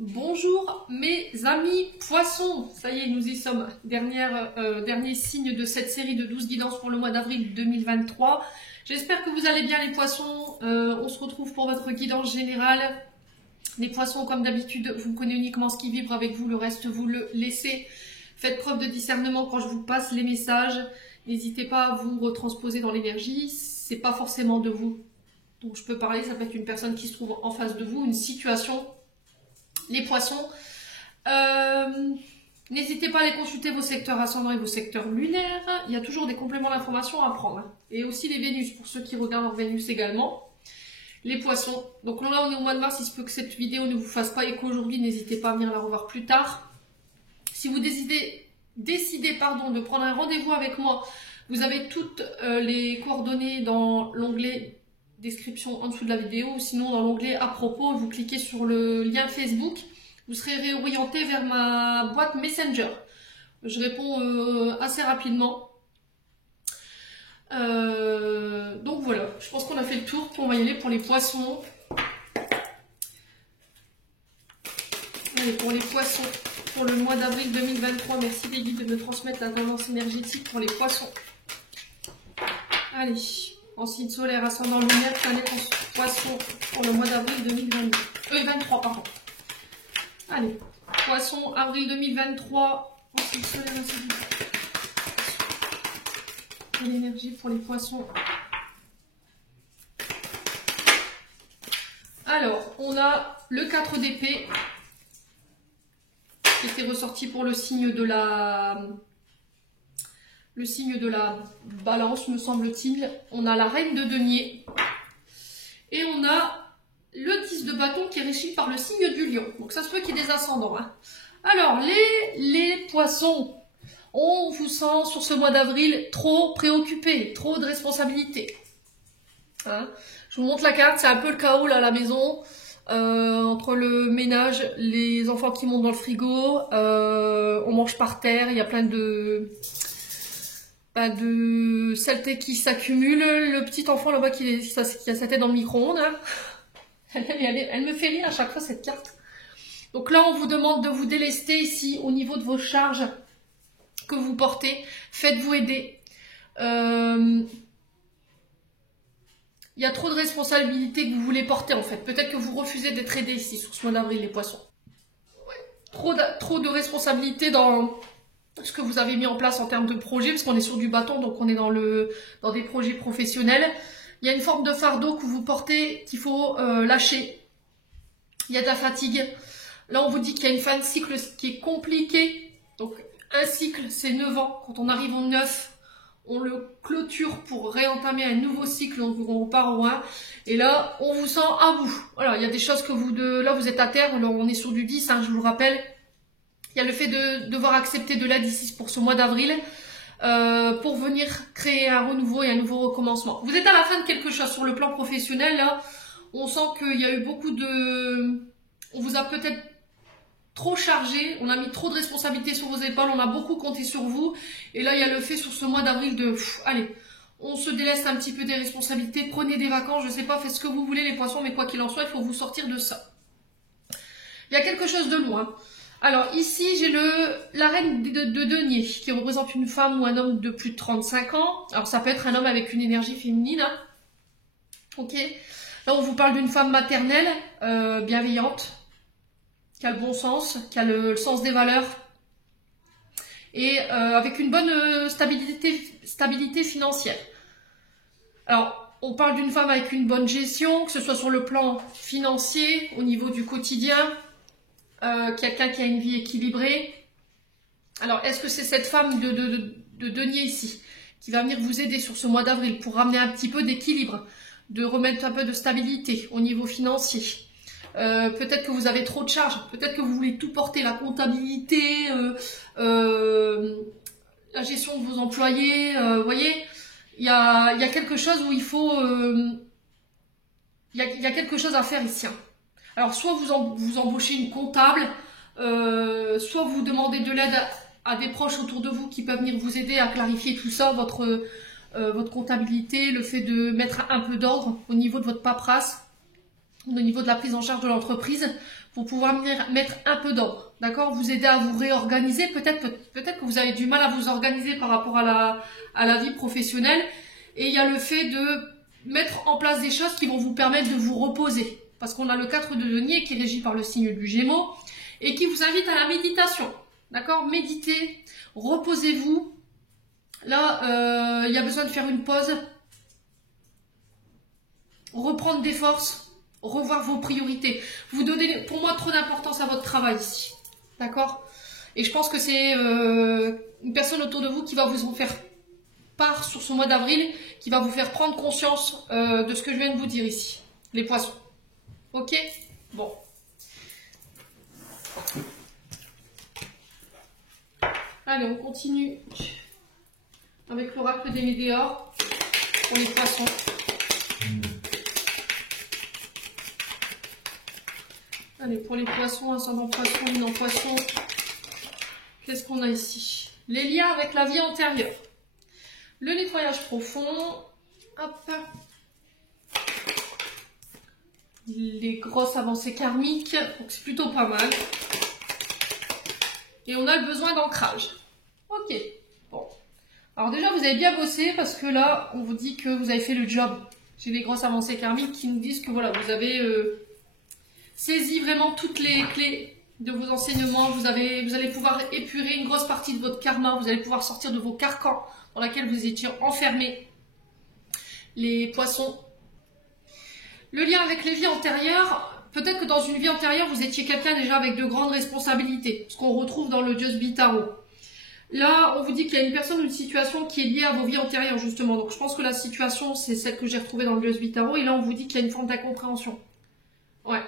Bonjour mes amis poissons, ça y est nous y sommes, dernier signe de cette série de 12 guidances pour le mois d'avril 2023. J'espère que vous allez bien les poissons, on se retrouve pour votre guidance générale. Les poissons comme d'habitude, vous connaissez uniquement ce qui vibre avec vous, le reste vous le laissez. Faites preuve de discernement quand je vous passe les messages, n'hésitez pas à vous retransposer dans l'énergie, c'est pas forcément de vous. Donc je peux parler, ça peut être une personne qui se trouve en face de vous, une situation. Les poissons, n'hésitez pas à aller consulter vos secteurs ascendants et vos secteurs lunaires. Il y a toujours des compléments d'information à prendre. Et aussi les Vénus, pour ceux qui regardent leur Vénus également. Les poissons. Donc là, on est au mois de mars, il se peut que cette vidéo ne vous fasse pas écho aujourd'hui. N'hésitez pas à venir la revoir plus tard. Si vous décidez de prendre un rendez-vous avec moi, vous avez toutes les coordonnées dans l'onglet description en dessous de la vidéo, ou sinon dans l'onglet à propos, vous cliquez sur le lien Facebook, vous serez réorienté vers ma boîte Messenger. Je réponds assez rapidement. Donc voilà, je pense qu'on a fait le tour, on va y aller pour les poissons. Allez, pour les poissons, pour le mois d'avril 2023, merci les guides de me transmettre la tendance énergétique pour les poissons. Allez. En signe solaire, ascendant lunaire, planète en poisson pour le mois d'avril 2023, pardon. Allez, poisson, avril 2023, en signe solaire, ascendant. L'énergie pour les poissons. Alors, on a le 4 d'épée qui était ressorti pour le signe de la balance, me semble-t-il. On a la reine de denier. Et on a le 10 de bâton qui est régi par le signe du lion. Donc ça se peut qu'il y ait des ascendants. Hein. Alors, les poissons, on vous sent sur ce mois d'avril trop préoccupés, trop de responsabilités. Hein. Je vous montre la carte, c'est un peu le chaos là à la maison. Entre le ménage, les enfants qui montent dans le frigo, on mange par terre, il y a plein de saleté qui s'accumule. Le petit enfant là-bas qui a sa tête dans le micro-ondes. Hein. Elle me fait rire à chaque fois cette carte. Donc là, on vous demande de vous délester ici au niveau de vos charges que vous portez. Faites-vous aider. Il y a trop de responsabilités que vous voulez porter en fait. Peut-être que vous refusez d'être aidé ici sur ce mois d'avril, les poissons. Ouais. Trop de responsabilités dans ce que vous avez mis en place en termes de projet, parce qu'on est sur du bâton, donc on est dans des projets professionnels. Il y a une forme de fardeau que vous portez qu'il faut lâcher. Il y a de la fatigue. Là, on vous dit qu'il y a une fin de cycle qui est compliquée. Donc, un cycle, c'est 9 ans. Quand on arrive au 9, on le clôture pour réentamer un nouveau cycle, donc on repart au 1. Et là, on vous sent à bout. Voilà, il y a des choses que là, vous êtes à terre. Alors, on est sur du 10, hein, je vous rappelle. Il y a le fait de devoir accepter de l'aide ici pour ce mois d'avril pour venir créer un renouveau et un nouveau recommencement. Vous êtes à la fin de quelque chose sur le plan professionnel. Là, on sent qu'il y a eu beaucoup de... On vous a peut-être trop chargé, on a mis trop de responsabilités sur vos épaules, on a beaucoup compté sur vous. Et là, il y a le fait sur ce mois d'avril de... allez, on se déleste un petit peu des responsabilités, prenez des vacances, je sais pas, faites ce que vous voulez les poissons, mais quoi qu'il en soit, il faut vous sortir de ça. Il y a quelque chose de loin. Alors ici, j'ai la reine de denier qui représente une femme ou un homme de plus de 35 ans. Alors ça peut être un homme avec une énergie féminine. Hein. Ok. Là, on vous parle d'une femme maternelle, bienveillante, qui a le bon sens, qui a le sens des valeurs. Et avec une bonne stabilité financière. Alors, on parle d'une femme avec une bonne gestion, que ce soit sur le plan financier, au niveau du quotidien. Quelqu'un qui a une vie équilibrée. Alors, est-ce que c'est cette femme de denier ici qui va venir vous aider sur ce mois d'avril pour ramener un petit peu d'équilibre, de remettre un peu de stabilité au niveau financier? Peut-être que vous avez trop de charges, peut-être que vous voulez tout porter, la comptabilité, la gestion de vos employés. Vous voyez, il y a quelque chose où il faut... il y a quelque chose à faire ici. Hein. Alors, soit vous embauchez une comptable, soit vous demandez de l'aide à des proches autour de vous qui peuvent venir vous aider à clarifier tout ça, votre comptabilité, le fait de mettre un peu d'ordre au niveau de votre paperasse. au niveau de la prise en charge de l'entreprise, pour pouvoir mettre un peu d'ordre, d'accord? Vous aider à vous réorganiser, peut-être que vous avez du mal à vous organiser par rapport à la vie professionnelle, et il y a le fait de mettre en place des choses qui vont vous permettre de vous reposer, parce qu'on a le 4 de denier qui est régi par le signe du Gémeaux, et qui vous invite à la méditation, d'accord? Méditez, reposez-vous, là, il y a besoin de faire une pause, reprendre des forces, revoir vos priorités. Vous donnez, pour moi, trop d'importance à votre travail ici. D'accord? Et je pense que c'est une personne autour de vous qui va vous en faire part sur ce mois d'avril, qui va vous faire prendre conscience de ce que je viens de vous dire ici. Les poissons. Ok? Bon. Allez, on continue avec l'oracle des météores pour les poissons. Allez, pour les poissons, ascendant poisson, lune en poisson, qu'est-ce qu'on a ici? Les liens avec la vie antérieure. Le nettoyage profond. Hop. Les grosses avancées karmiques. Donc c'est plutôt pas mal. Et on a le besoin d'ancrage. Ok. Bon. Alors déjà, vous avez bien bossé parce que là, on vous dit que vous avez fait le job. J'ai les grosses avancées karmiques qui nous disent que voilà, vous avez... saisi vraiment toutes les clés de vos enseignements, vous allez pouvoir épurer une grosse partie de votre karma, vous allez pouvoir sortir de vos carcans dans lesquels vous étiez enfermés, les poissons. Le lien avec les vies antérieures, peut-être que dans une vie antérieure, vous étiez quelqu'un déjà avec de grandes responsabilités, ce qu'on retrouve dans le Just Tarot. Là, on vous dit qu'il y a une personne ou une situation qui est liée à vos vies antérieures, justement. Donc, je pense que la situation, c'est celle que j'ai retrouvée dans le Just Tarot, et là, on vous dit qu'il y a une forme d'incompréhension. Ouais.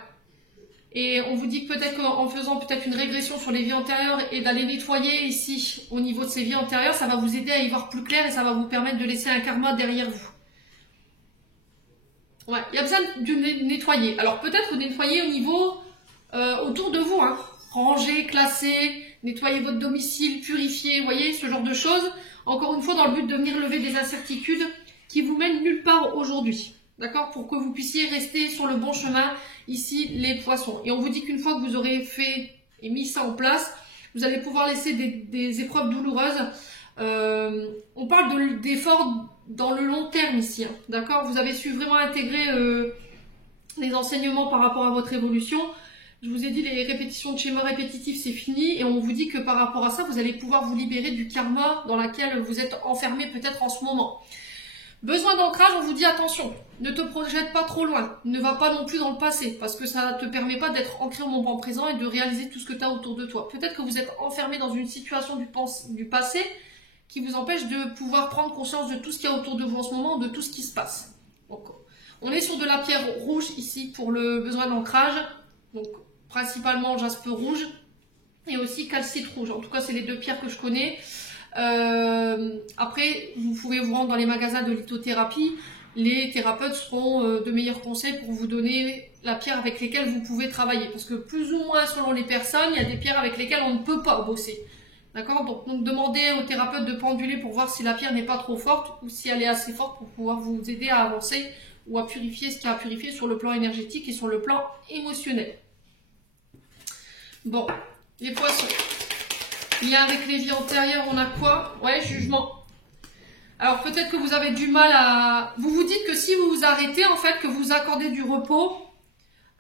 Et on vous dit que peut-être qu'en faisant peut-être une régression sur les vies antérieures et d'aller nettoyer ici au niveau de ces vies antérieures, ça va vous aider à y voir plus clair et ça va vous permettre de laisser un karma derrière vous. Ouais, il y a besoin de nettoyer. Alors peut-être que nettoyer au niveau autour de vous, hein. Ranger, classer, nettoyer votre domicile, purifier, vous voyez, ce genre de choses. Encore une fois, dans le but de venir lever des incertitudes qui vous mènent nulle part aujourd'hui. D'accord? Pour que vous puissiez rester sur le bon chemin, ici, les poissons. Et on vous dit qu'une fois que vous aurez fait et mis ça en place, vous allez pouvoir laisser des épreuves douloureuses. On parle d'efforts dans le long terme ici. Hein, d'accord? Vous avez su vraiment intégrer les enseignements par rapport à votre évolution. Je vous ai dit, les répétitions de schémas répétitifs, c'est fini. Et on vous dit que par rapport à ça, vous allez pouvoir vous libérer du karma dans lequel vous êtes enfermé peut-être en ce moment. Besoin d'ancrage, on vous dit attention, ne te projette pas trop loin, ne va pas non plus dans le passé, parce que ça ne te permet pas d'être ancré au moment présent et de réaliser tout ce que tu as autour de toi. Peut-être que vous êtes enfermé dans une situation du passé qui vous empêche de pouvoir prendre conscience de tout ce qu'il y a autour de vous en ce moment, de tout ce qui se passe. Donc, on est sur de la pierre rouge ici pour le besoin d'ancrage, donc principalement jaspe rouge et aussi calcite rouge. En tout cas, c'est les deux pierres que je connais. Après, vous pouvez vous rendre dans les magasins de lithothérapie. Les thérapeutes seront de meilleurs conseils pour vous donner la pierre avec lesquelles vous pouvez travailler. Parce que plus ou moins, selon les personnes, il y a des pierres avec lesquelles on ne peut pas bosser. D'accord? Donc, demandez au thérapeute de penduler pour voir si la pierre n'est pas trop forte ou si elle est assez forte pour pouvoir vous aider à avancer ou à purifier ce qu'il y a à purifier sur le plan énergétique et sur le plan émotionnel. Bon, les poissons. Lien avec les vies antérieures, on a quoi? Ouais, jugement. Alors peut-être que vous avez du mal à... Vous vous dites que si vous vous arrêtez, en fait, que vous accordez du repos,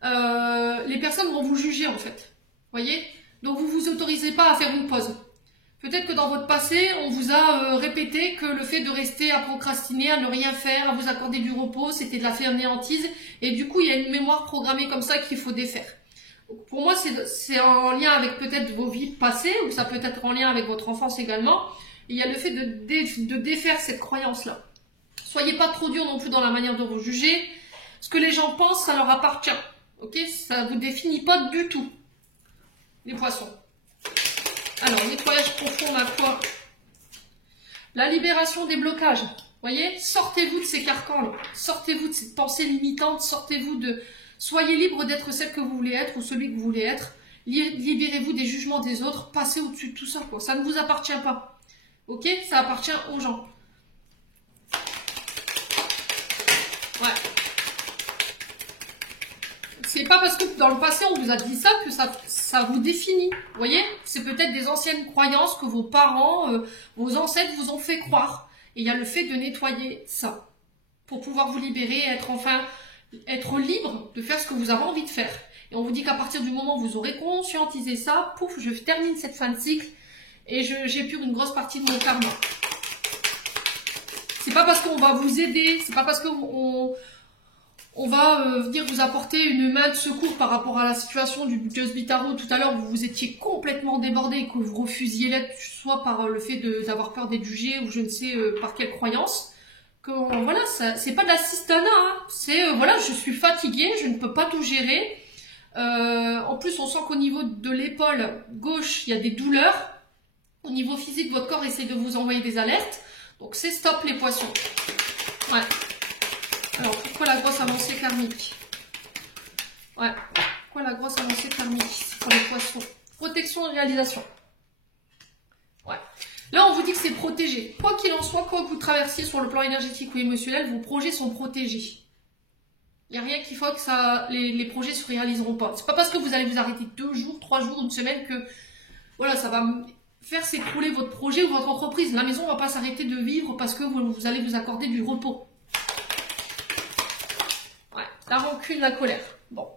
les personnes vont vous juger, en fait. Voyez? Donc vous vous autorisez pas à faire une pause. Peut-être que dans votre passé, on vous a répété que le fait de rester à procrastiner, à ne rien faire, à vous accorder du repos, c'était de la fainéantise. Et du coup, il y a une mémoire programmée comme ça qu'il faut défaire. Pour moi, c'est en lien avec peut-être vos vies passées, ou ça peut être en lien avec votre enfance également. Il y a le fait de défaire cette croyance-là. Soyez pas trop dur non plus dans la manière de vous juger. Ce que les gens pensent, ça leur appartient. Ok? Ça ne vous définit pas du tout. Les poissons. Alors, nettoyage profond, on a quoi? La libération des blocages. Voyez? Sortez-vous de ces carcans-là. Sortez-vous de cette pensée limitante. Sortez-vous de... Soyez libre d'être celle que vous voulez être ou celui que vous voulez être. Libérez-vous des jugements des autres. Passez au-dessus de tout ça, quoi. Ça ne vous appartient pas. Ok? Ça appartient aux gens. Ouais. c'est pas parce que dans le passé on vous a dit ça que ça vous définit. Vous voyez, c'est peut-être des anciennes croyances que vos parents, vos ancêtres vous ont fait croire. Et il y a le fait de nettoyer ça pour pouvoir vous libérer et être libre de faire ce que vous avez envie de faire. Et on vous dit qu'à partir du moment où vous aurez conscientisé ça, pouf, je termine cette fin de cycle et j'épure une grosse partie de mon karma. C'est pas parce qu'on va vous aider, c'est pas parce qu'on va venir vous apporter une main de secours par rapport à la situation du Just Be Tarot tout à l'heure, où vous étiez complètement débordé et que vous refusiez l'aide, soit par le fait d'avoir peur d'être jugé ou je ne sais par quelle croyance, que voilà, c'est pas de l'assistanat, hein. C'est voilà, je suis fatiguée, je ne peux pas tout gérer. En plus, on sent qu'au niveau de l'épaule gauche, il y a des douleurs. Au niveau physique, votre corps essaie de vous envoyer des alertes. Donc c'est stop les poissons. Ouais. Alors pourquoi la grosse avancée karmique? Ouais. Pourquoi la grosse avancée karmique? C'est pour les poissons. Protection et réalisation. Ouais. Là on vous dit que c'est protégé. Quoi qu'il en soit, quoi que vous traversiez sur le plan énergétique ou émotionnel, vos projets sont protégés. Il n'y a rien qui fait que les projets ne se réaliseront pas. C'est pas parce que vous allez vous arrêter 2 jours, 3 jours, une semaine que voilà, ça va faire s'écrouler votre projet ou votre entreprise. La maison ne va pas s'arrêter de vivre parce que vous allez vous accorder du repos. Ouais, la rancune, la colère. Bon.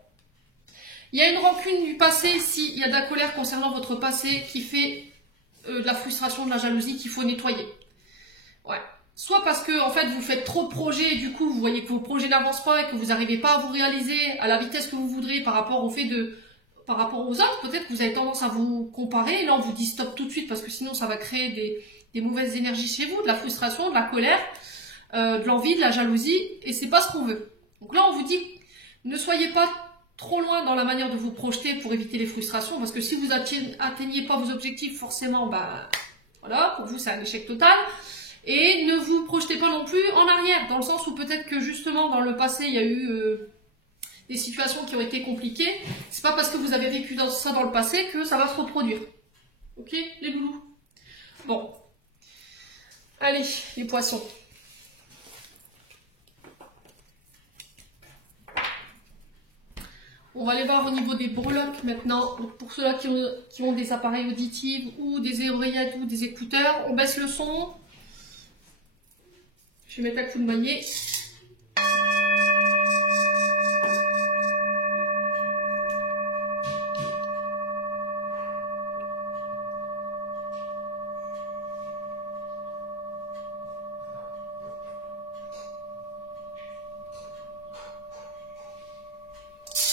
Il y a une rancune du passé ici, il y a de la colère concernant votre passé qui fait de la frustration, de la jalousie qu'il faut nettoyer. Ouais. Soit parce que en fait vous faites trop de projets et du coup vous voyez que vos projets n'avancent pas et que vous n'arrivez pas à vous réaliser à la vitesse que vous voudrez par rapport aux autres, peut-être que vous avez tendance à vous comparer et là on vous dit stop tout de suite parce que sinon ça va créer des mauvaises énergies chez vous, de la frustration, de la colère, de l'envie, de la jalousie et c'est pas ce qu'on veut. Donc là on vous dit ne soyez pas trop loin dans la manière de vous projeter pour éviter les frustrations parce que si vous atteignez pas vos objectifs forcément voilà, pour vous c'est un échec total. Et ne vous projetez pas non plus en arrière, dans le sens où peut-être que justement dans le passé il y a eu des situations qui ont été compliquées. C'est pas parce que vous avez vécu ça dans le passé que ça va se reproduire. Ok les loulous? Bon. Allez les poissons. On va aller voir au niveau des breloques maintenant. Donc pour ceux-là qui ont des appareils auditifs ou des oreillettes ou des écouteurs, on baisse le son. Je vais mettre à coup de maillet.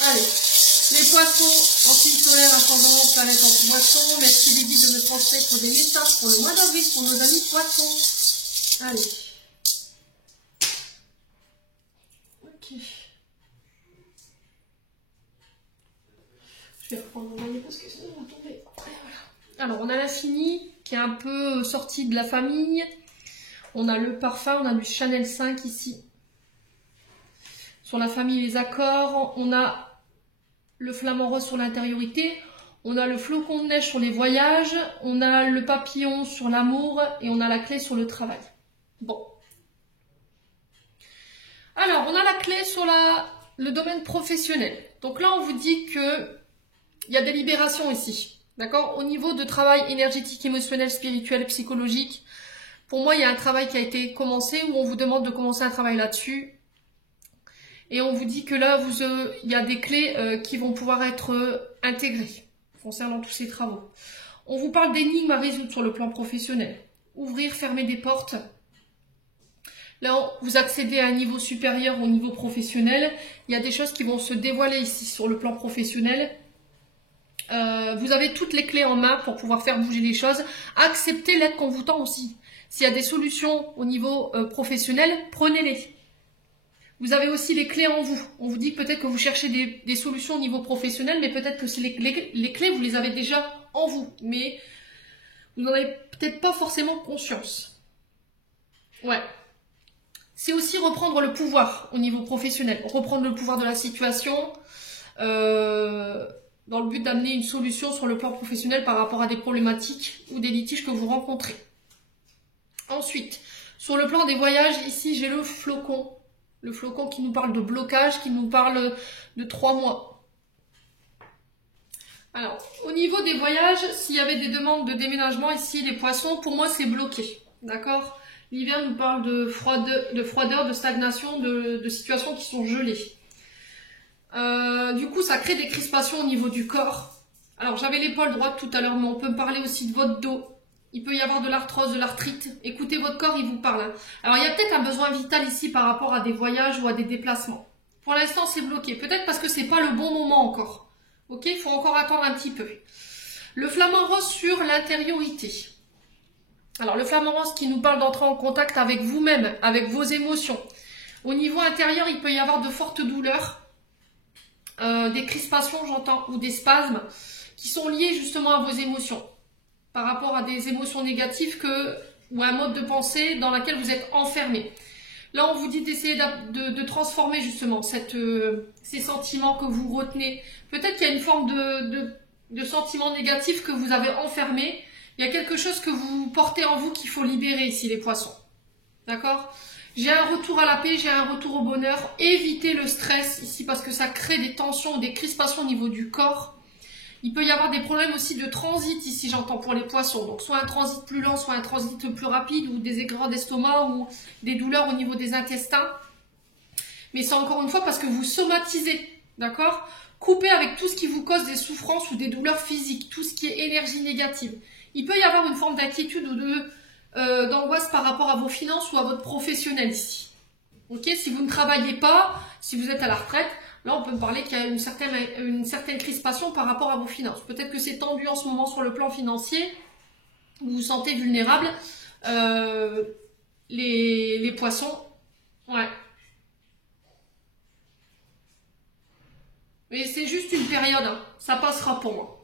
Allez, les poissons en signe solaire, ascendant, planète en poisson. Merci Lydie de me transmettre des messages pour le mois d'avril pour nos amis poissons. Allez. Ok. Je vais reprendre mon maillet parce que sinon on va tomber. Voilà. Alors on a l'infini qui est un peu sorti de la famille. On a le parfum, on a du Chanel 5 ici. Sur la famille, les accords, on a le flamant rose sur l'intériorité, on a le flocon de neige sur les voyages, on a le papillon sur l'amour et on a la clé sur le travail. Bon. Alors, on a la clé sur le domaine professionnel. Donc là, on vous dit que il y a des libérations ici. D'accord? Au niveau de travail énergétique, émotionnel, spirituel, psychologique, pour moi, il y a un travail qui a été commencé où on vous demande de commencer un travail là-dessus. Et on vous dit que là, il y a des clés qui vont pouvoir être intégrées concernant tous ces travaux. On vous parle d'énigmes à résoudre sur le plan professionnel. Ouvrir, fermer des portes. Là, vous accédez à un niveau supérieur au niveau professionnel. Il y a des choses qui vont se dévoiler ici sur le plan professionnel. Vous avez toutes les clés en main pour pouvoir faire bouger les choses. Acceptez l'aide qu'on vous tend aussi. S'il y a des solutions au niveau professionnel, prenez-les. Vous avez aussi les clés en vous. On vous dit peut-être que vous cherchez des solutions au niveau professionnel, mais peut-être que les clés, vous les avez déjà en vous. Mais vous n'en avez peut-être pas forcément conscience. Ouais. C'est aussi reprendre le pouvoir au niveau professionnel. Reprendre le pouvoir de la situation dans le but d'amener une solution sur le plan professionnel par rapport à des problématiques ou des litiges que vous rencontrez. Ensuite, sur le plan des voyages, ici j'ai le flocon. Le flocon qui nous parle de blocage, qui nous parle de 3 mois. Alors, au niveau des voyages, s'il y avait des demandes de déménagement ici, les poissons, pour moi, c'est bloqué. D'accord? L'hiver nous parle de froideur, de stagnation, de situations qui sont gelées. Du coup, ça crée des crispations au niveau du corps. Alors, j'avais l'épaule droite tout à l'heure, mais on peut me parler aussi de votre dos. Il peut y avoir de l'arthrose, de l'arthrite. Écoutez votre corps, il vous parle. Alors, il y a peut-être un besoin vital ici par rapport à des voyages ou à des déplacements. Pour l'instant, c'est bloqué. Peut-être parce que c'est pas le bon moment encore. Ok, il faut encore attendre un petit peu. Le flamant rose sur l'intériorité. Alors, le flamant rose qui nous parle d'entrer en contact avec vous-même, avec vos émotions. Au niveau intérieur, il peut y avoir de fortes douleurs, des crispations, j'entends, ou des spasmes, qui sont liés justement à vos émotions. Par rapport à des émotions négatives ou un mode de pensée dans lequel vous êtes enfermé. Là, on vous dit d'essayer de transformer justement ces sentiments que vous retenez. Peut-être qu'il y a une forme de sentiment négatif que vous avez enfermé. Il y a quelque chose que vous portez en vous qu'il faut libérer ici, les poissons. D'accord? J'ai un retour à la paix, j'ai un retour au bonheur. Évitez le stress ici parce que ça crée des tensions ou des crispations au niveau du corps. Il peut y avoir des problèmes aussi de transit ici, j'entends, pour les poissons. Donc, soit un transit plus lent, soit un transit plus rapide, ou des aigreurs d'estomac, ou des douleurs au niveau des intestins. Mais c'est encore une fois parce que vous somatisez, d'accord? Coupez avec tout ce qui vous cause des souffrances ou des douleurs physiques, tout ce qui est énergie négative. Il peut y avoir une forme d'inquiétude ou d'angoisse par rapport à vos finances ou à votre professionnel ici. Ok? Si vous ne travaillez pas, si vous êtes à la retraite, là, on peut me parler qu'il y a une certaine crispation par rapport à vos finances. Peut-être que c'est tendu en ce moment sur le plan financier. Vous vous sentez vulnérable. Les poissons, ouais. Mais c'est juste une période, hein. Ça passera pour moi.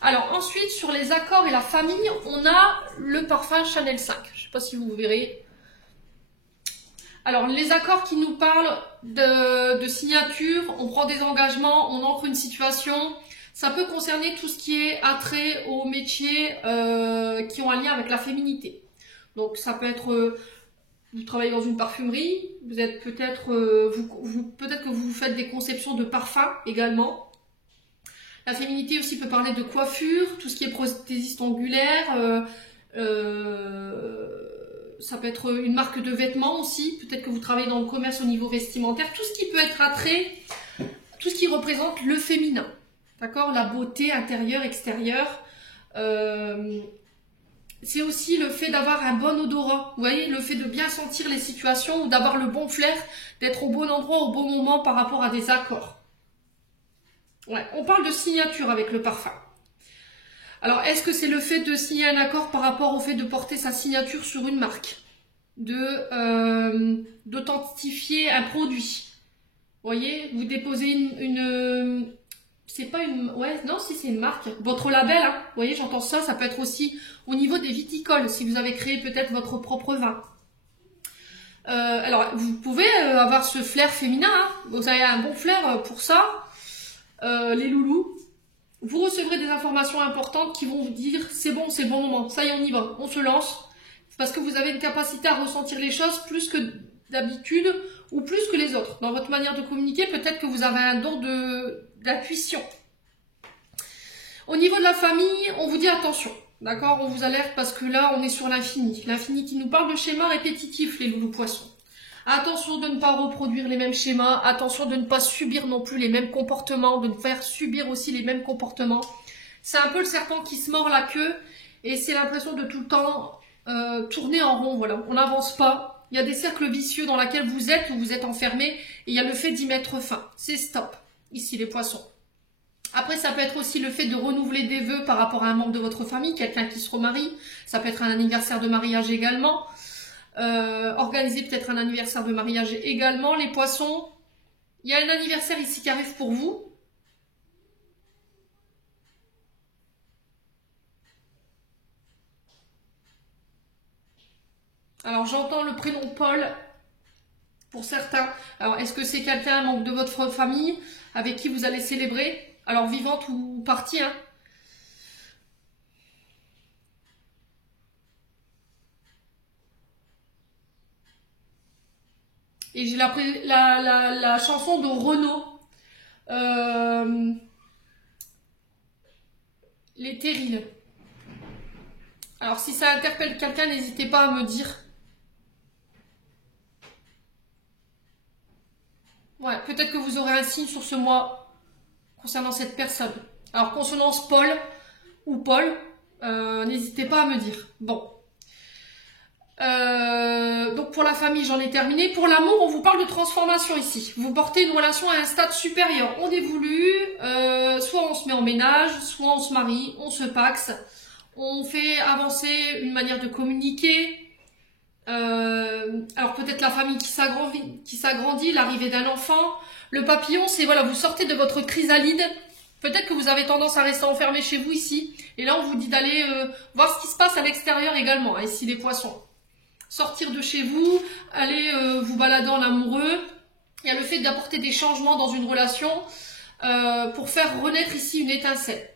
Alors ensuite, sur les accords et la famille, on a le parfum Chanel 5. Je ne sais pas si vous verrez. Alors, les accords qui nous parlent de signature, on prend des engagements, on ancre une situation. Ça peut concerner tout ce qui est attrait aux métiers qui ont un lien avec la féminité. Donc, ça peut être, vous travaillez dans une parfumerie, vous êtes peut-être, peut-être que vous faites des conceptions de parfums également. La féminité aussi peut parler de coiffure, tout ce qui est prothésiste angulaire, ça peut être une marque de vêtements aussi, peut-être que vous travaillez dans le commerce au niveau vestimentaire, tout ce qui peut être attrait, tout ce qui représente le féminin, d'accord? La beauté intérieure, extérieure. C'est aussi le fait d'avoir un bon odorat, vous voyez, le fait de bien sentir les situations ou d'avoir le bon flair, d'être au bon endroit au bon moment par rapport à des accords. Ouais, on parle de signature avec le parfum. Alors, est-ce que c'est le fait de signer un accord par rapport au fait de porter sa signature sur une marque, d'authentifier un produit? Vous voyez, vous déposez c'est pas une, ouais, non, si c'est une marque, votre label, hein, vous voyez, j'entends ça, ça peut être aussi au niveau des viticoles, si vous avez créé peut-être votre propre vin. Alors, vous pouvez avoir ce flair féminin, hein, vous avez un bon flair pour ça, les loulous. Vous recevrez des informations importantes qui vont vous dire c'est bon, c'est le bon moment, ça y est, on y va, on se lance. Parce que vous avez une capacité à ressentir les choses plus que d'habitude ou plus que les autres. Dans votre manière de communiquer, peut-être que vous avez un don d'intuition. Au niveau de la famille, on vous dit attention, d'accord? On vous alerte parce que là, on est sur l'infini. L'infini qui nous parle de schémas répétitifs, les loulous poissons. Attention de ne pas reproduire les mêmes schémas, attention de ne pas subir non plus les mêmes comportements, de ne faire subir aussi les mêmes comportements. C'est un peu le serpent qui se mord la queue et c'est l'impression de tout le temps tourner en rond, voilà. On n'avance pas, il y a des cercles vicieux dans lesquels vous êtes ou vous êtes enfermé et il y a le fait d'y mettre fin. C'est stop, ici les poissons. Après, ça peut être aussi le fait de renouveler des vœux par rapport à un membre de votre famille, quelqu'un qui se remarie, ça peut être un anniversaire de mariage également. Organiser peut-être un anniversaire de mariage également, les poissons. Il y a un anniversaire ici qui arrive pour vous. Alors j'entends le prénom Paul pour certains. Alors est-ce que c'est quelqu'un, un membre de votre famille avec qui vous allez célébrer? Alors vivante ou partie, hein? Et j'ai la chanson de Renaud. les terrils. Alors, si ça interpelle quelqu'un, n'hésitez pas à me dire. Ouais, peut-être que vous aurez un signe sur ce mois concernant cette personne. Alors, consonance Paul ou Paul, n'hésitez pas à me dire. Bon. Donc pour la famille, j'en ai terminé. Pour l'amour, on vous parle de transformation ici. Vous portez une relation à un stade supérieur. On évolue, soit on se met en ménage, soit on se marie, on se paxe. On fait avancer une manière de communiquer. Alors peut-être la famille qui s'agrandit, l'arrivée d'un enfant. Le papillon, c'est voilà, vous sortez de votre chrysalide. Peut-être que vous avez tendance à rester enfermé chez vous ici. Et là, on vous dit d'aller voir ce qui se passe à l'extérieur également, hein, ici les poissons. Sortir de chez vous, aller vous balader en amoureux. Il y a le fait d'apporter des changements dans une relation pour faire renaître ici une étincelle.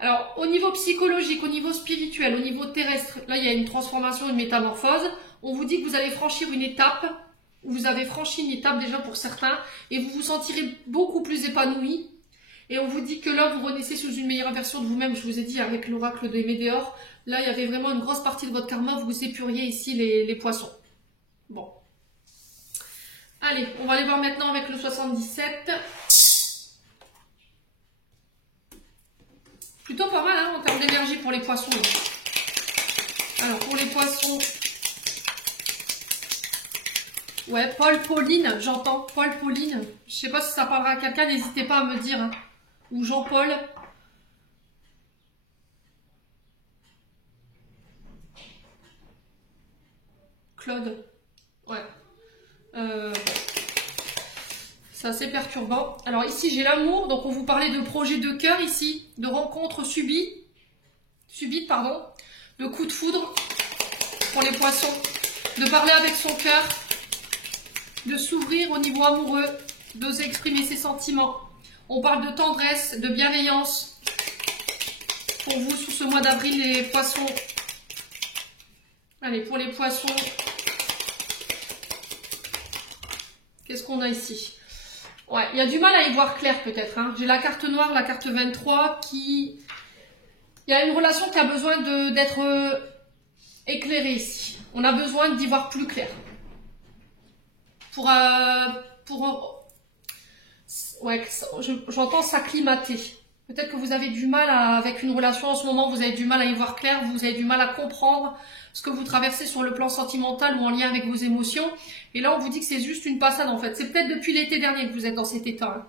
Alors, au niveau psychologique, au niveau spirituel, au niveau terrestre, là, il y a une transformation, une métamorphose. On vous dit que vous allez franchir une étape, ou vous avez franchi une étape déjà pour certains, et vous vous sentirez beaucoup plus épanoui. Et on vous dit que là, vous renaissez sous une meilleure version de vous-même. Je vous ai dit avec l'oracle de Médéor, là, il y avait vraiment une grosse partie de votre karma. Vous épuriez ici les poissons. Bon. Allez, on va aller voir maintenant avec le 77. Plutôt pas mal hein, en termes d'énergie pour les poissons. Alors, pour les poissons... Ouais, Paul, Pauline, j'entends. Paul, Pauline. Je sais pas si ça parlera à quelqu'un, n'hésitez pas à me dire. Hein. Ou Jean-Paul. Claude. Ouais. C'est assez perturbant. Alors ici, j'ai l'amour. Donc, on vous parlait de projet de cœur ici. De rencontres subites, pardon. De coups de foudre pour les poissons. De parler avec son cœur. De s'ouvrir au niveau amoureux. D'oser exprimer ses sentiments. On parle de tendresse, de bienveillance. Pour vous, sur ce mois d'avril, les poissons. Allez, pour les poissons. Qu'est-ce qu'on a ici? Ouais, il y a du mal à y voir clair peut-être. Hein. J'ai la carte noire, la carte 23 qui... Il y a une relation qui a besoin d'être éclairée ici. On a besoin d'y voir plus clair. Ouais, j'entends s'acclimater. Peut-être que vous avez du mal avec une relation en ce moment, vous avez du mal à y voir clair, vous avez du mal à comprendre ce que vous traversez sur le plan sentimental ou en lien avec vos émotions. Et là, on vous dit que c'est juste une passade en fait. C'est peut-être depuis l'été dernier que vous êtes dans cet état. Hein.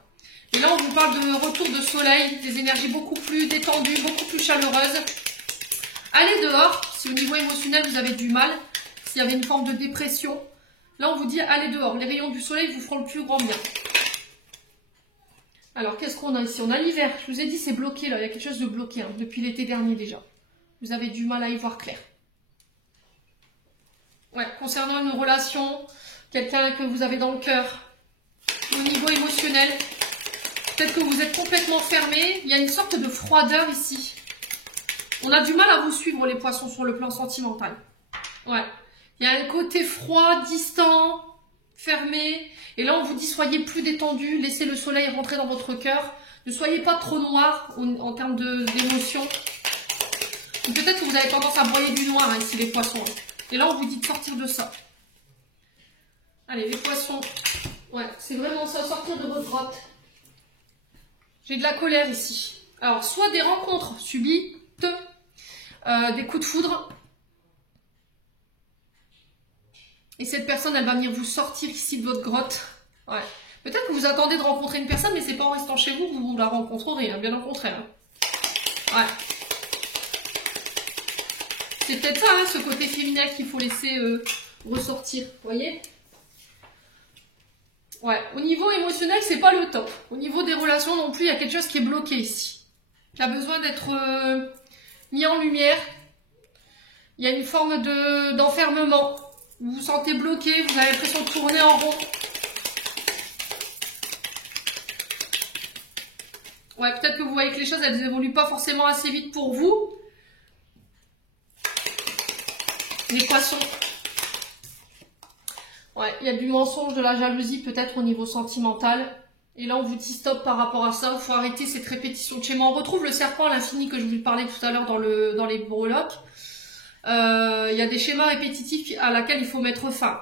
Et là, on vous parle de retour de soleil, des énergies beaucoup plus détendues, beaucoup plus chaleureuses. Allez dehors, si au niveau émotionnel, vous avez du mal, s'il y avait une forme de dépression. Là, on vous dit, allez dehors. Les rayons du soleil vous feront le plus grand bien. Alors, qu'est-ce qu'on a ici? On a l'hiver. Je vous ai dit, c'est bloqué là. Il y a quelque chose de bloqué hein, depuis l'été dernier déjà. Vous avez du mal à y voir clair. Ouais, concernant une relation, quelqu'un que vous avez dans le cœur, au niveau émotionnel, peut-être que vous êtes complètement fermé. Il y a une sorte de froideur ici. On a du mal à vous suivre, les poissons, sur le plan sentimental. Ouais. Il y a un côté froid, distant, fermé. Et là, on vous dit, soyez plus détendu, laissez le soleil rentrer dans votre cœur. Ne soyez pas trop noir en termes d'émotion. Peut-être que vous avez tendance à broyer du noir hein, ici, les poissons. Et là, on vous dit de sortir de ça. Allez, les poissons. Ouais, c'est vraiment ça, sortir de votre grotte. J'ai de la colère ici. Alors, soit des rencontres subites, des coups de foudre. Et cette personne, elle va venir vous sortir ici de votre grotte. Ouais. Peut-être que vous attendez de rencontrer une personne, mais c'est pas en restant chez vous que vous la rencontrerez, hein, bien au contraire. Ouais. C'est peut-être ça, hein, ce côté féminin qu'il faut laisser ressortir, vous voyez? Ouais, au niveau émotionnel, c'est pas le top. Au niveau des relations non plus, il y a quelque chose qui est bloqué ici. Qui a besoin d'être mis en lumière. Il y a une forme d'enfermement. Vous vous sentez bloqué, vous avez l'impression de tourner en rond. Ouais, peut-être que vous voyez que les choses, elles n'évoluent pas forcément assez vite pour vous. Les poissons. Ouais, il y a du mensonge, de la jalousie peut-être au niveau sentimental. Et là, on vous dit stop par rapport à ça. Il faut arrêter cette répétition de schéma. On retrouve le serpent à l'infini que je vous parlais tout à l'heure dans les breloques. Il y a des schémas répétitifs à laquelle il faut mettre fin.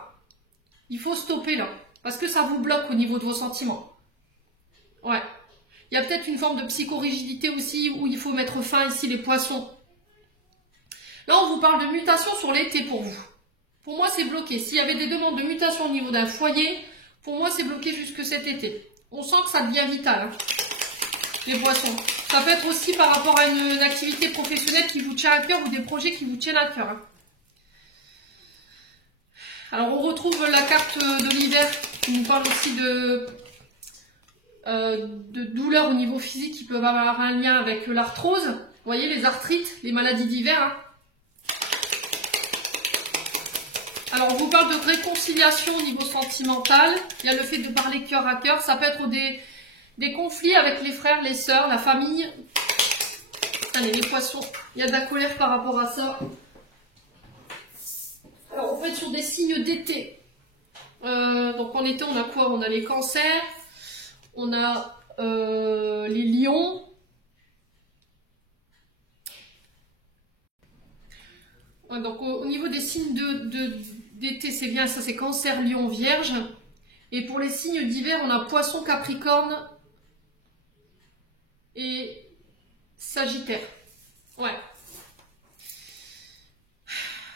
Il faut stopper là. Parce que ça vous bloque au niveau de vos sentiments. Ouais. Il y a peut-être une forme de psychorigidité aussi où il faut mettre fin ici les poissons. Là, on vous parle de mutation sur l'été pour vous. Pour moi, c'est bloqué. S'il y avait des demandes de mutation au niveau d'un foyer, pour moi, c'est bloqué jusque cet été. On sent que ça devient vital, hein, les poissons. Ça peut être aussi par rapport à une activité professionnelle qui vous tient à cœur ou des projets qui vous tiennent à cœur. Hein. Alors, on retrouve la carte de l'hiver qui nous parle aussi de douleurs au niveau physique qui peuvent avoir un lien avec l'arthrose. Vous voyez, les arthrites, les maladies d'hiver. Hein. Alors, on vous parle de réconciliation au niveau sentimental. Il y a le fait de parler cœur à cœur. Ça peut être des conflits avec les frères, les sœurs, la famille. Allez, les poissons. Il y a de la colère par rapport à ça. Alors, on peut être sur des signes d'été. Donc, en été, on a quoi? On a les cancers. On a les lions. Donc, au niveau des signes d'été, c'est bien, ça c'est Cancer, Lion, Vierge. Et pour les signes d'hiver, on a Poisson, Capricorne et Sagittaire. Ouais.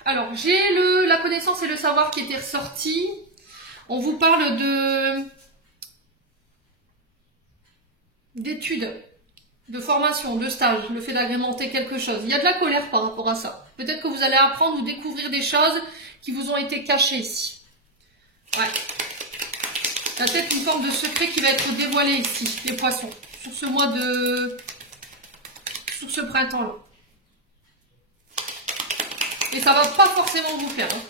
Alors, j'ai la connaissance et le savoir qui étaient ressortis. On vous parle d'études, de formation, de stage, le fait d'agrémenter quelque chose. Il y a de la colère par rapport à ça. Peut-être que vous allez apprendre ou découvrir des choses qui vous ont été cachées ici. Ouais. Il y a peut-être une forme de secret qui va être dévoilé ici, les poissons, sur ce mois sur ce printemps-là. Et ça va pas forcément vous faire. Hein.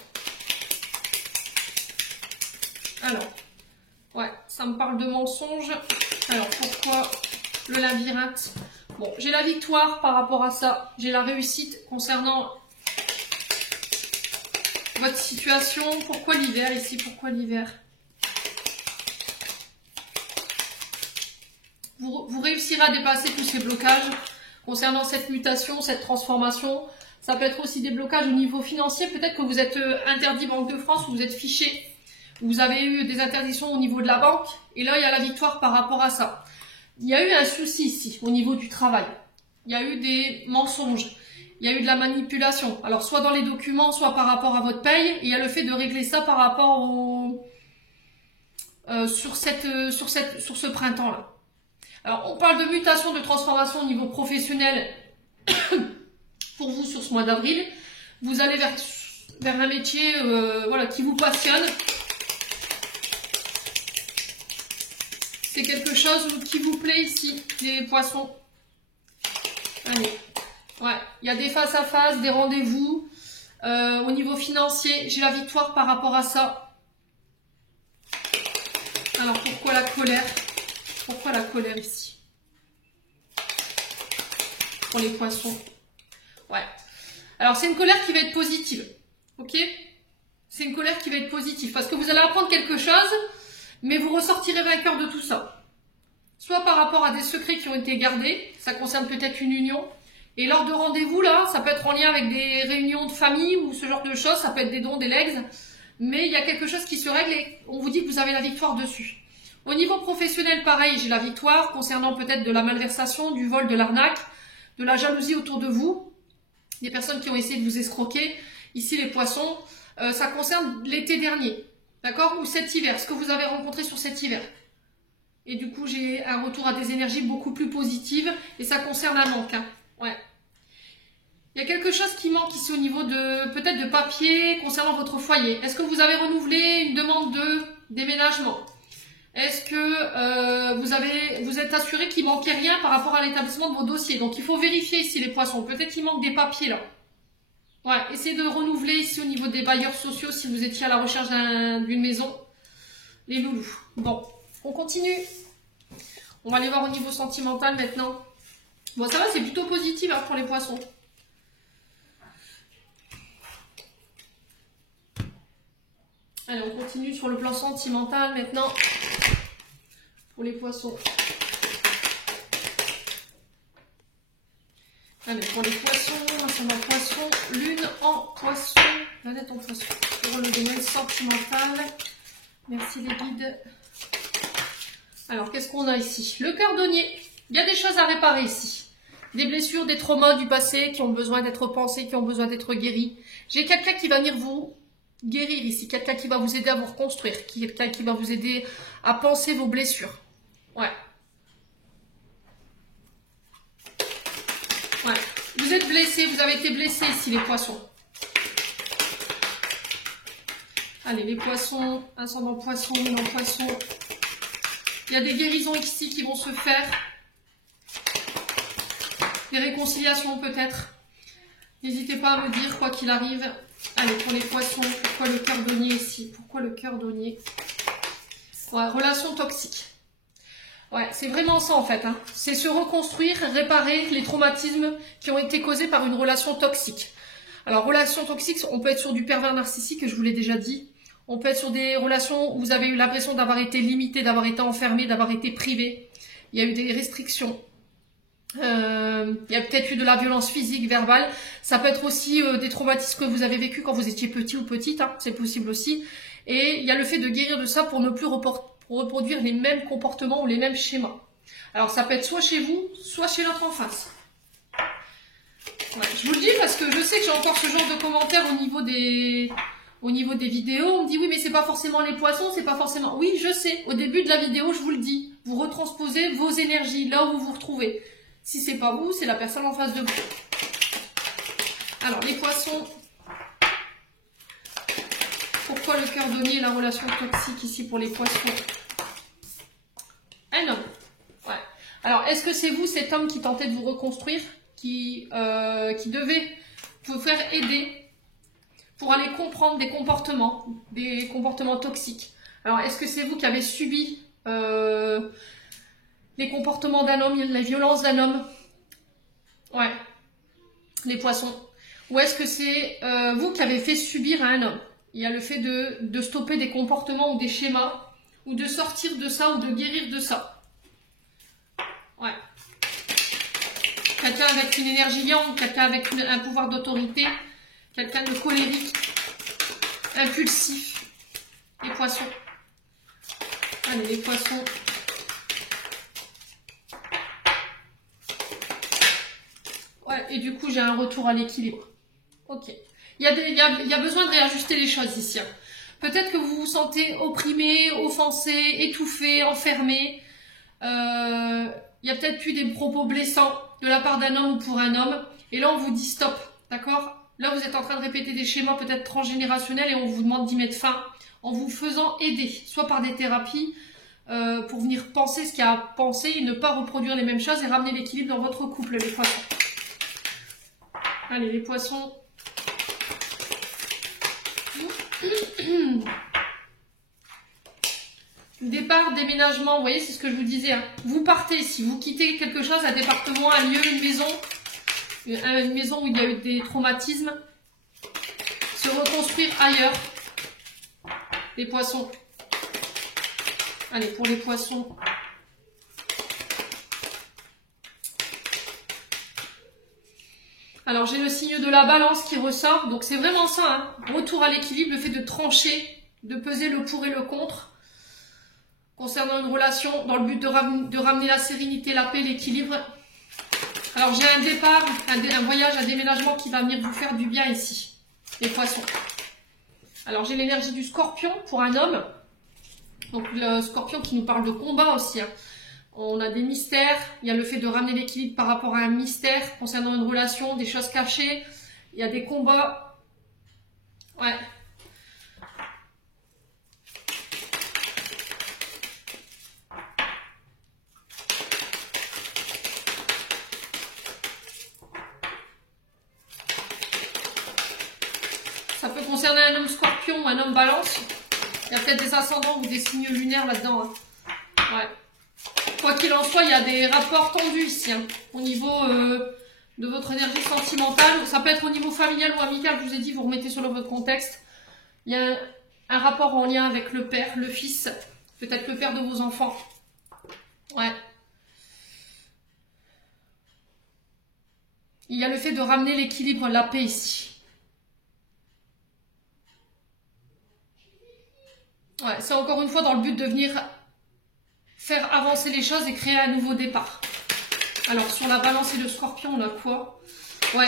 Alors, ouais, ça me parle de mensonges. Alors, pourquoi le labyrinthe? Bon, j'ai la victoire par rapport à ça. J'ai la réussite concernant votre situation. Pourquoi l'hiver ici? Pourquoi l'hiver? Vous réussirez à dépasser tous ces blocages concernant cette mutation, cette transformation. Ça peut être aussi des blocages au niveau financier. Peut-être que vous êtes interdit Banque de France, ou vous êtes fiché. Vous avez eu des interdictions au niveau de la banque. Et là, il y a la victoire par rapport à ça. Il y a eu un souci ici, au niveau du travail. Il y a eu des mensonges. Il y a eu de la manipulation. Alors, soit dans les documents, soit par rapport à votre paye. Et il y a le fait de régler ça par rapport sur ce printemps-là. Alors, on parle de mutation, de transformation au niveau professionnel pour vous sur ce mois d'avril. Vous allez vers un métier voilà, qui vous passionne. C'est quelque chose qui vous plaît ici, les poissons. Allez. Ouais, il y a des face-à-face, des rendez-vous. Au niveau financier, j'ai la victoire par rapport à ça. Alors, pourquoi la colère? Pourquoi la colère ici? Pour les poissons. Ouais. Alors, c'est une colère qui va être positive. Ok? C'est une colère qui va être positive. Parce que vous allez apprendre quelque chose, mais vous ressortirez vainqueur de tout ça. Soit par rapport à des secrets qui ont été gardés. Ça concerne peut-être une union. Et lors de rendez-vous, là, ça peut être en lien avec des réunions de famille ou ce genre de choses. Ça peut être des dons, des legs. Mais il y a quelque chose qui se règle et on vous dit que vous avez la victoire dessus. Au niveau professionnel, pareil, j'ai la victoire concernant peut-être de la malversation, du vol, de l'arnaque, de la jalousie autour de vous. Des personnes qui ont essayé de vous escroquer. Ici, les poissons, ça concerne l'été dernier. D'accord? Ou cet hiver, ce que vous avez rencontré sur cet hiver. Et du coup, j'ai un retour à des énergies beaucoup plus positives. Et ça concerne un manque. Hein. Ouais. Il y a quelque chose qui manque ici au niveau de peut-être de papier concernant votre foyer. Est-ce que vous avez renouvelé une demande de déménagement? Est-ce que vous êtes assuré qu'il manquait rien par rapport à l'établissement de vos dossiers? Donc, il faut vérifier ici les poissons. Peut-être qu'il manque des papiers là. Ouais, essayez de renouveler ici au niveau des bailleurs sociaux si vous étiez à la recherche d'une maison. Les loulous. Bon, on continue. On va aller voir au niveau sentimental maintenant. Bon, ça va, c'est plutôt positif hein, pour les poissons. Allez, on continue sur le plan sentimental maintenant. pour les poissons. Allez, pour les poissons, ascendant poisson, lune en poisson, planète en poisson. Pour le domaine sentimental. Merci les guides. Alors, qu'est-ce qu'on a ici? Le cordonnier. Il y a des choses à réparer ici. Des blessures, des traumas du passé qui ont besoin d'être pensés, qui ont besoin d'être guéris. J'ai quelqu'un qui va venir vous guérir ici. Quelqu'un qui va vous aider à vous reconstruire. Quelqu'un qui va vous aider à penser vos blessures. Ouais. Ouais. Vous êtes blessés, vous avez été blessés ici, les poissons. Allez, les poissons, ascendant poisson, lune en poisson. Il y a des guérisons ici qui vont se faire. Des réconciliations peut-être. N'hésitez pas à me dire quoi qu'il arrive. Allez, pour les poissons, pourquoi le cordonnier ici? Pourquoi le cordonnier? Ouais, relation toxique. Ouais, c'est vraiment ça en fait. Hein. C'est se reconstruire, réparer les traumatismes qui ont été causés par une relation toxique. Alors, relation toxique, on peut être sur du pervers narcissique, je vous l'ai déjà dit. On peut être sur des relations où vous avez eu l'impression d'avoir été limité, d'avoir été enfermé, d'avoir été privé. Il y a eu des restrictions. Il y a peut-être eu de la violence physique, verbale. Ça peut être aussi des traumatismes que vous avez vécu quand vous étiez petit ou petite. Hein, c'est possible aussi. Et il y a le fait de guérir de ça pour ne plus reproduire les mêmes comportements ou les mêmes schémas. Alors ça peut être soit chez vous, soit chez l'autre en face. Ouais, je vous le dis parce que je sais que j'ai encore ce genre de commentaires au niveau des vidéos. On me dit oui mais c'est pas forcément les poissons, c'est pas forcément... Oui je sais, au début de la vidéo je vous le dis. Vous retransposez vos énergies là où vous vous retrouvez. Si c'est pas vous, c'est la personne en face de vous. Alors les poissons... Pourquoi le cordonnier et la relation toxique ici pour les poissons? Un homme. Ouais. Alors, est-ce que c'est vous, cet homme qui tentait de vous reconstruire, qui devait vous faire aider pour aller comprendre des comportements toxiques? Alors, est-ce que c'est vous qui avez subi les comportements d'un homme, la violence d'un homme? Ouais. Les poissons. Ou est-ce que c'est vous qui avez fait subir à un homme? Il y a le fait de stopper des comportements ou des schémas, ou de sortir de ça, ou de guérir de ça. Ouais. Quelqu'un avec une énergie yang, quelqu'un avec un pouvoir d'autorité, quelqu'un de colérique, impulsif. Les poissons. Allez, les poissons. Ouais, et du coup, j'ai un retour à l'équilibre. Ok. Il y a besoin de réajuster les choses ici. Hein. Peut-être que vous vous sentez opprimé, offensé, étouffé, enfermé. Il y a peut-être eu des propos blessants de la part d'un homme ou pour un homme. Et là, on vous dit stop. D'accord? Là, vous êtes en train de répéter des schémas peut-être transgénérationnels et on vous demande d'y mettre fin en vous faisant aider. Soit par des thérapies pour venir penser ce qu'il y a à penser et ne pas reproduire les mêmes choses et ramener l'équilibre dans votre couple, les poissons. Allez, les poissons... Départ, déménagement, vous voyez, c'est ce que je vous disais. Hein. Vous partez ici, vous quittez quelque chose, un département, un lieu, une maison où il y a eu des traumatismes. Se reconstruire ailleurs. Les poissons. Allez, pour les poissons. Alors, j'ai le signe de la balance qui ressort. Donc, c'est vraiment ça. Hein. Retour à l'équilibre, le fait de trancher, de peser le pour et le contre. Concernant une relation, dans le but de ramener la sérénité, la paix, l'équilibre. Alors, j'ai un départ, un voyage, un déménagement qui va venir vous faire du bien ici. Les poissons. Alors, j'ai l'énergie du scorpion pour un homme. Donc, le scorpion qui nous parle de combat aussi. Hein. On a des mystères, il y a le fait de ramener l'équilibre par rapport à un mystère concernant une relation, des choses cachées, il y a des combats. Ouais. Ça peut concerner un homme scorpion ou un homme balance. Il y a peut-être des ascendants ou des signes lunaires là-dedans. Hein. Ouais. Quoi qu'il en soit, il y a des rapports tendus ici, hein, au niveau de votre énergie sentimentale. Ça peut être au niveau familial ou amical, je vous ai dit, vous remettez sur votre contexte. Il y a un rapport en lien avec le père, le fils, peut-être le père de vos enfants. Ouais. Il y a le fait de ramener l'équilibre, la paix ici. Ouais, c'est encore une fois dans le but de venir faire avancer les choses et créer un nouveau départ. Alors, sur la balance et le scorpion, on a quoi? Ouais,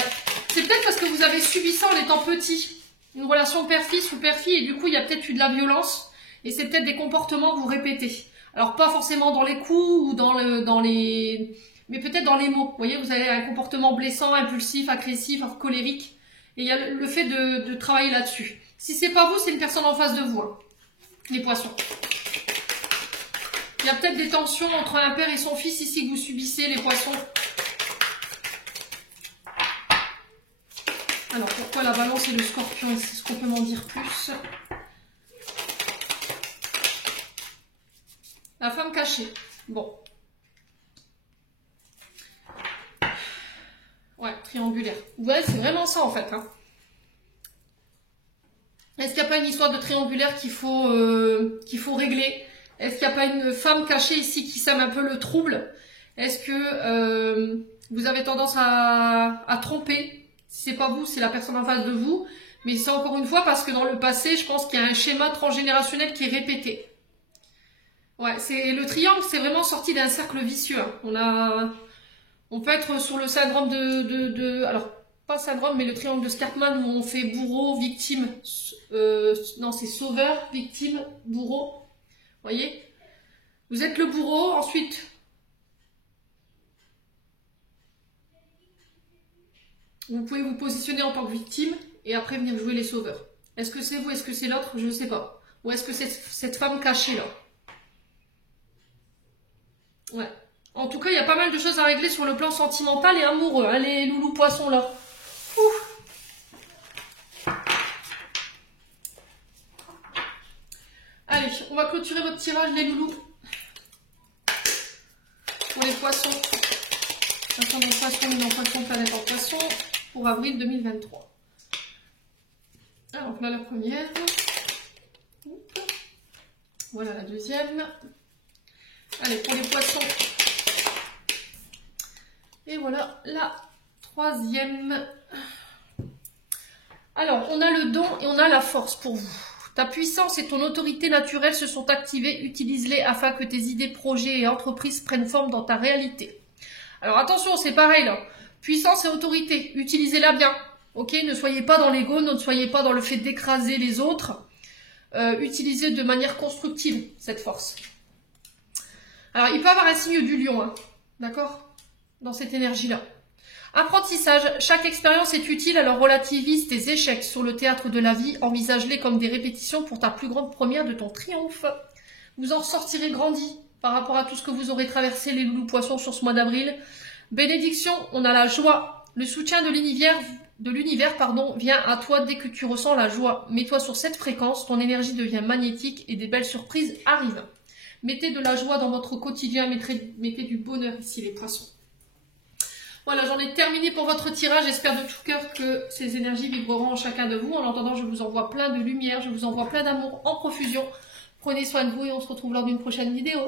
c'est peut-être parce que vous avez subi ça en étant petit. Une relation père-fils ou père-fille, et du coup, il y a peut-être eu de la violence. Et c'est peut-être des comportements que vous répétez. Alors, pas forcément dans les coups ou dans les... Mais peut-être dans les mots. Vous voyez, vous avez un comportement blessant, impulsif, agressif, colérique. Et il y a le fait de travailler là-dessus. Si c'est pas vous, c'est une personne en face de vous. Hein. Les poissons. Il y a peut-être des tensions entre un père et son fils ici que vous subissez, les poissons. Alors, pourquoi la balance et le scorpion ici? Est-ce qu'on peut m'en dire plus? La femme cachée. Bon. Ouais, triangulaire. Ouais, c'est vraiment ça en fait. Hein. Est-ce qu'il n'y a pas une histoire de triangulaire qu'il faut régler? Est-ce qu'il n'y a pas une femme cachée ici qui sème un peu le trouble? Est-ce que vous avez tendance à tromper? Si c'est pas vous, c'est la personne en face de vous. Mais c'est encore une fois parce que dans le passé, je pense qu'il y a un schéma transgénérationnel qui est répété. Ouais, le triangle, c'est vraiment sorti d'un cercle vicieux. On peut être sur le syndrome alors, pas syndrome, mais le triangle de Scarpman où on fait bourreau, victime, non, c'est sauveur, victime, bourreau. Vous voyez? Vous êtes le bourreau, ensuite, vous pouvez vous positionner en tant que victime et après venir jouer les sauveurs. Est-ce que c'est vous, est-ce que c'est l'autre? Je ne sais pas. Ou est-ce que c'est cette femme cachée là? Ouais. En tout cas, il y a pas mal de choses à régler sur le plan sentimental et amoureux, hein, les loulous poissons là. Ouf. Allez, on va clôturer votre tirage, les loulous. Pour les poissons. Ascendant poisson, lumière en poisson, planète en poisson. Pour avril 2023. Alors là, la première. Voilà la deuxième. Allez, pour les poissons. Et voilà la troisième. Alors, on a le don et on a la force pour vous. Ta puissance et ton autorité naturelle se sont activées. Utilise-les afin que tes idées, projets et entreprises prennent forme dans ta réalité. Alors attention, c'est pareil là. Puissance et autorité, utilisez-la bien. Ok, ne soyez pas dans l'ego, ne soyez pas dans le fait d'écraser les autres. Utilisez de manière constructive cette force. Alors, il peut y avoir un signe du lion, hein, d'accord? Dans cette énergie-là. Apprentissage. Chaque expérience est utile, alors relativise tes échecs sur le théâtre de la vie. Envisage-les comme des répétitions pour ta plus grande première de ton triomphe. Vous en ressortirez grandi par rapport à tout ce que vous aurez traversé, les loulous poissons, sur ce mois d'avril. Bénédiction, on a la joie. Le soutien de l'univers vient à toi dès que tu ressens la joie. Mets-toi sur cette fréquence, ton énergie devient magnétique et des belles surprises arrivent. Mettez de la joie dans votre quotidien, mettez du bonheur ici, les poissons. Voilà, j'en ai terminé pour votre tirage. J'espère de tout cœur que ces énergies vibreront en chacun de vous. En attendant, je vous envoie plein de lumière, je vous envoie plein d'amour en profusion. Prenez soin de vous et on se retrouve lors d'une prochaine vidéo.